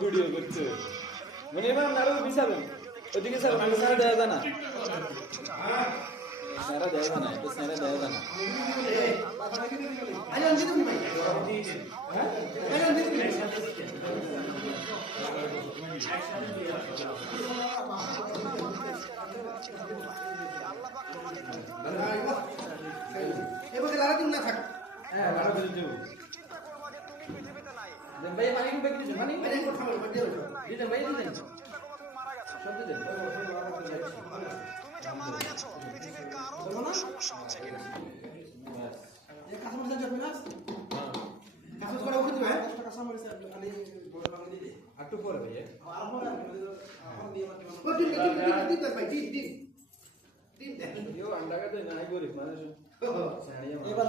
video করছে মানে এবার আরো বিছাবেন ওদিকে স্যার মানে স্যার দেওয়া যায় না স্যারা দেওয়া যায় না এটা স্যারা দেওয়া যায় না এবারে লারা দিন না থাক হ্যাঁ লারা দিন দেব দেন ভাই পানি কম বেশি পানি পানি কম খাবে বাদ দিও দিন ভাই দিন সব দিন মারা গেছো পৃথিবীর কারো কোনো সমস্যা হচ্ছে কিনা এই কাস্টমার সেন্টার ফিনান্স কাস্টমার করে উঠে দিবে কাস্টমার সেন্টার খালি বড় বাংলা দিতে একটু পরে ভাই আর পরে ও দিন ভাই দিন ইও আন্ডা কা তো নাই গরিব মানুষ এবার